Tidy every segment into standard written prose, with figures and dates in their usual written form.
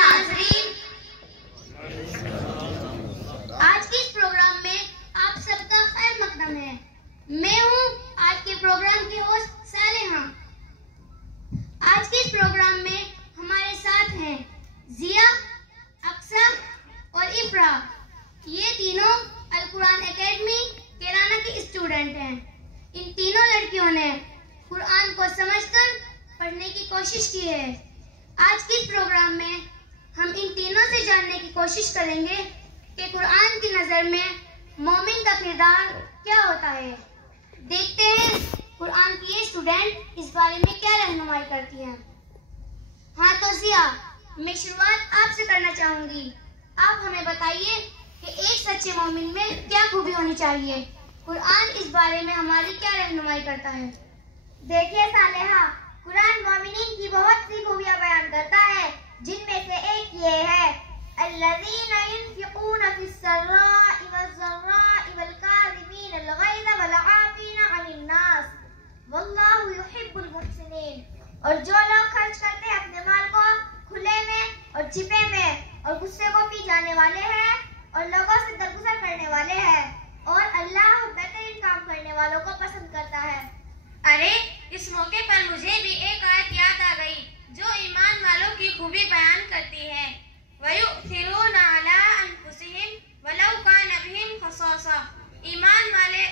नाज़रीन, आज के इस प्रोग्राम में आप सबका खैर मकदम है। मैं हूँ आज के प्रोग्राम की होस्ट सालेहा। आज के इस प्रोग्राम में हमारे साथ हैं जिया, अक्सा और इफ्रा। ये तीनों अल कुरान एकेडमी केराना की स्टूडेंट हैं। इन तीनों लड़कियों ने कुरान को समझकर पढ़ने की कोशिश की है। आज के इस प्रोग्राम में हम इन तीनों से जानने की कोशिश करेंगे कि कुरान की नज़र में मोमिन का किरदार क्या होता है। देखते हैं कुरान की ये स्टूडेंट इस बारे में क्या रहनुमाई करती हैं। हाँ तो जिया, मैं शुरुआत आपसे करना चाहूँगी। आप हमें बताइए कि एक सच्चे मोमिन में क्या खूबी होनी चाहिए। कुरान इस बारे में हमारी क्या रहनुमाई करता है। देखिए सालेहा, कुरान मोमिनीन की बहुत सी खूबियां बयान करता है, जिनमें से एक ये है, अल्लज़ीना युनफ़िक़ूना फ़िस्सर्राइ वज़्ज़र्राइ वल्काज़िमीनल ग़ैज़ वलआफ़ीना अनिन नास वल्लाहु युहिब्बुल मुहसिनीन। और जो लोग खर्च करते हैं अपने माल को खुले में और छिपे में और गुस्से को पी जाने वाले हैं और लोगों से दरगुजर करने वाले हैं, और अल्लाह बेहतरीन काम करने वालों को पसंद करता है। अरे, इस मौके पर मुझे भी एक आयत याद आ गई जो ईमान वालों की खूबी बयान करती है। वयुथिरूना अला अनफुसिहिम वलौ कान बिहिम खसासा। ईमान वाले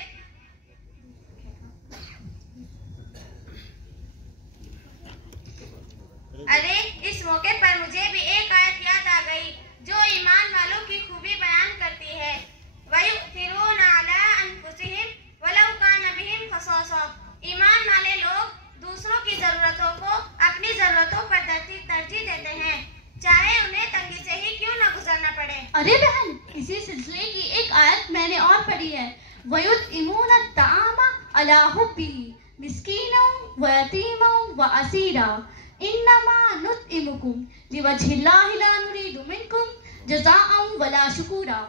अरे, इस मौके पर मुझे भी एक आयत याद आ गई जो ईमान वालों की खूबी बयान करती है। वयुथिरूना अला अनफुसिहिम वलौ कान बिहिम खसासा। ईमान वाले लोग दूसरों की जरूरतों को अपनी जरूरतों पर तरजीह देते हैं, चाहे उन्हें तंगी से ही क्यों न गुजरना पड़े। अरे बहन, इसी सिलसिले की एक आयत मैंने और पढ़ी है। वयुतइमूना तामा अला हुब्बिही मिस्कीनन व यतीमन व असीरा इन्नमा नुतइमुकुम लिवजहिल्लाहि ला नुरीदु मिनकुम जज़ाअन वला शुकूरा।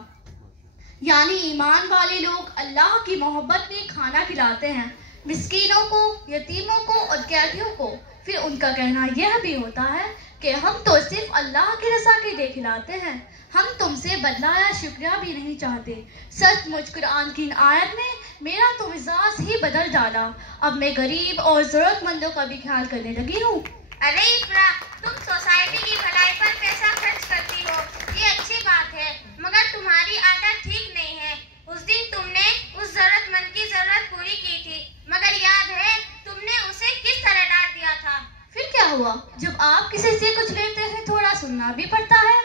यानी ईमान वाले लोग अल्लाह की मोहब्बत में खाना खिलाते हैं मिस्कीनों को, यतीमों को और कैदियों को। फिर उनका कहना यह भी होता है कि हम तो सिर्फ अल्लाह की रज़ा के लिए खिलाते हैं, हम तुमसे बदला या शुक्रिया भी नहीं चाहते। सचमुच कुरान की इन आयत ने मेरा तो मिजाज ही बदल डाला। अब मैं गरीब और जरूरतमंदों का भी ख्याल करने लगी हूँ। अरे इफ्रा, तुम सोसाइटी की भलाई पर पैसा खर्च करती हो, ये अच्छी बात है, मगर तुम्हारी आदत ठीक नहीं है। उस दिन तुमने उस जरूरतमंद की जरूरत पूरी की थी, मगर याद है तुमने उसे किस तरह डांट दिया था। फिर क्या हुआ? जब आप किसी से कुछ लेते हैं थोड़ा सुनना भी पड़ता है।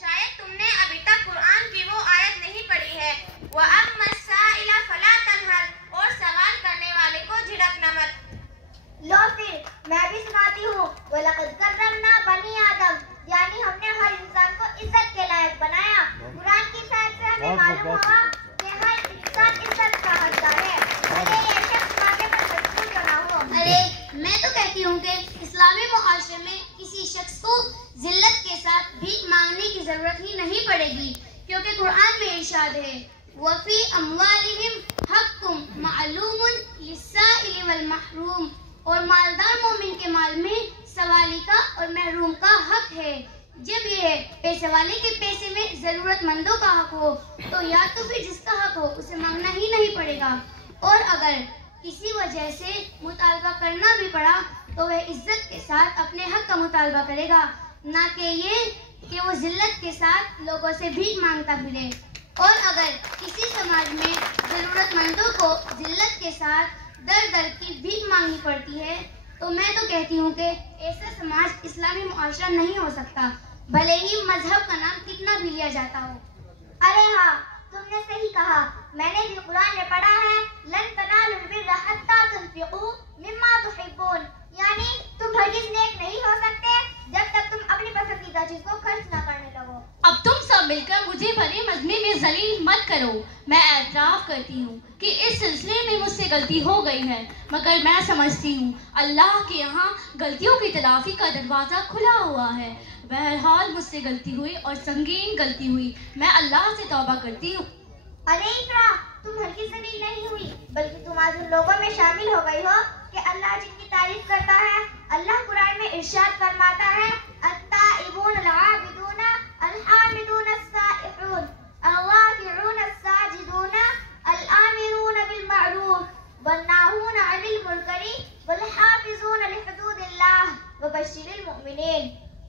शायद तुमने अभी तक कुरान की वो आयत नहीं पढ़ी है, वअम्मा साइला फला तनहर, और सवाल करने वाले को झिड़कना मत। लो फिर मैं भी सुनाती हूँ, वलक़द कर्रमना बनी आदम, यानी हमने हर इंसान को इज्जत के लायक बनाया। कुरान की शायद से हमें मालूम होगा कि हर इंसान इज्जत का हकदार है, भले ये शख्स मौके पर मजबूर क्यों ना हो। अरे, मैं तो कहती हूँ कि इस्लामी मुआशरे में किसी शख्स को जिल्लत के साथ भीख मांगने की जरूरत ही नहीं पड़ेगी, क्योंकि कुरान में इरशाद है, वफी अम्वालिहिम हक्कुम मालूमुन लिस्साइल वल महरूम। और मालदार मोमिन के माल में सवाली का और महरूम का हक है। जब यह पैसे वाले के पैसे में जरूरतमंदों का हक हो, तो या तो फिर जिसका हक हो उसे मांगना ही नहीं पड़ेगा, और अगर किसी वजह से मुतालबा करना भी पड़ा तो वह इज्जत के साथ अपने हक का मुतालबा करेगा, ना कि ये कि वो जिल्लत के साथ लोगों से भीख मांगता फिरे। और अगर किसी समाज में जरूरतमंदों को जिल्लत के साथ दर दर की भीख मांगनी पड़ती है, तो मैं तो कहती हूँ कि ऐसा समाज इस्लामी मुआशरा नहीं हो सकता, भले ही मजहब का नाम कितना भी लिया जाता हो। अरे हाँ, तुमने सही कहा। मैंने भी कुरान में पढ़ा है, लन तनालुल बिर्रा हत्ता तुनफिकू मिम्मा तुहिब्बून, यानी तुम हरगिज़ नेक नहीं हो सकते जब तक तुम अपनी पसंदीदा चीज को खर्च ना करने लगो। अब तुम सब मिलकर मुझे भले मजमे में जलील मत करो। मैं एतराफ करती हूँ कि इस सिलसिले में मुझसे गलती हो गई है, मगर मैं समझती हूँ अल्लाह के यहाँ गलतियों की तलाफी का दरवाज़ा खुला हुआ है। बहरहाल मुझसे गलती हुई और संगीन गलती हुई, मैं अल्लाह से तौबा करती हूँ। अरे इकरा, तुम हरगिज़ जलील नहीं हुई, बल्कि तुम आज उन लोगों में शामिल हो गई हो कि अल्लाह जिनकी तारीफ करता है। अल्लाह कुरान में इरशाद फरमाता है, अत्ताइबून अल-आबिदून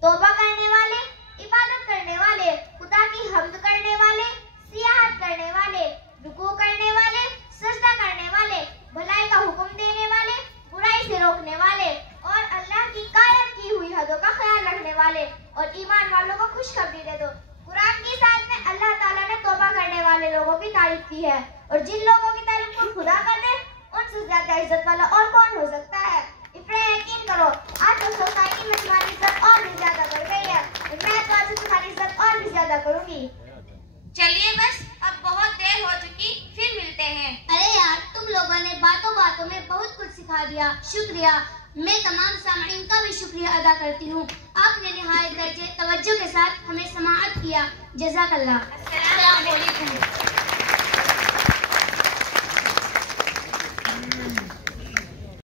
तौबा करने वाले, इबादत करने वाले, खुदा की हम्द करने वाले, सियाहत करने वाले, रुकू करने वाले, सजदा करने वाले, भलाई का हुक्म देने वाले, बुराई से रोकने वाले और अल्लाह की कायम की हुई हदों का ख्याल रखने वाले और ईमान वालों को खुशखबरी दे दो। कुरान की साथ में अल्लाह ताला ने तौबा करने वाले लोगों की तारीफ की है और जिन लोगों की तारीफ को खुदा कर दे उनसे ज्यादा इज्जत वाला और कौन हो सकता है। यकीन करो आज तो सोसाइटी में तुम्हारी इज्जत और भी ज्यादा बढ़ गई है और मैं तो आज तुम्हारी इज्जत और भी ज्यादा करूंगी। चलिए बस अब बहुत देर हो चुकी, फिर मिलते हैं। अरे यार, तुम लोगों ने बातों बातों में बहुत कुछ सिखा दिया, शुक्रिया। मैं तमाम सामईन का भी शुक्रिया अदा करती हूँ। आपने निहायत दर्जे तवज्जो के साथ हमें समाअत किया। जज़ाकल्लाह। अस्सलाम वालेकुम।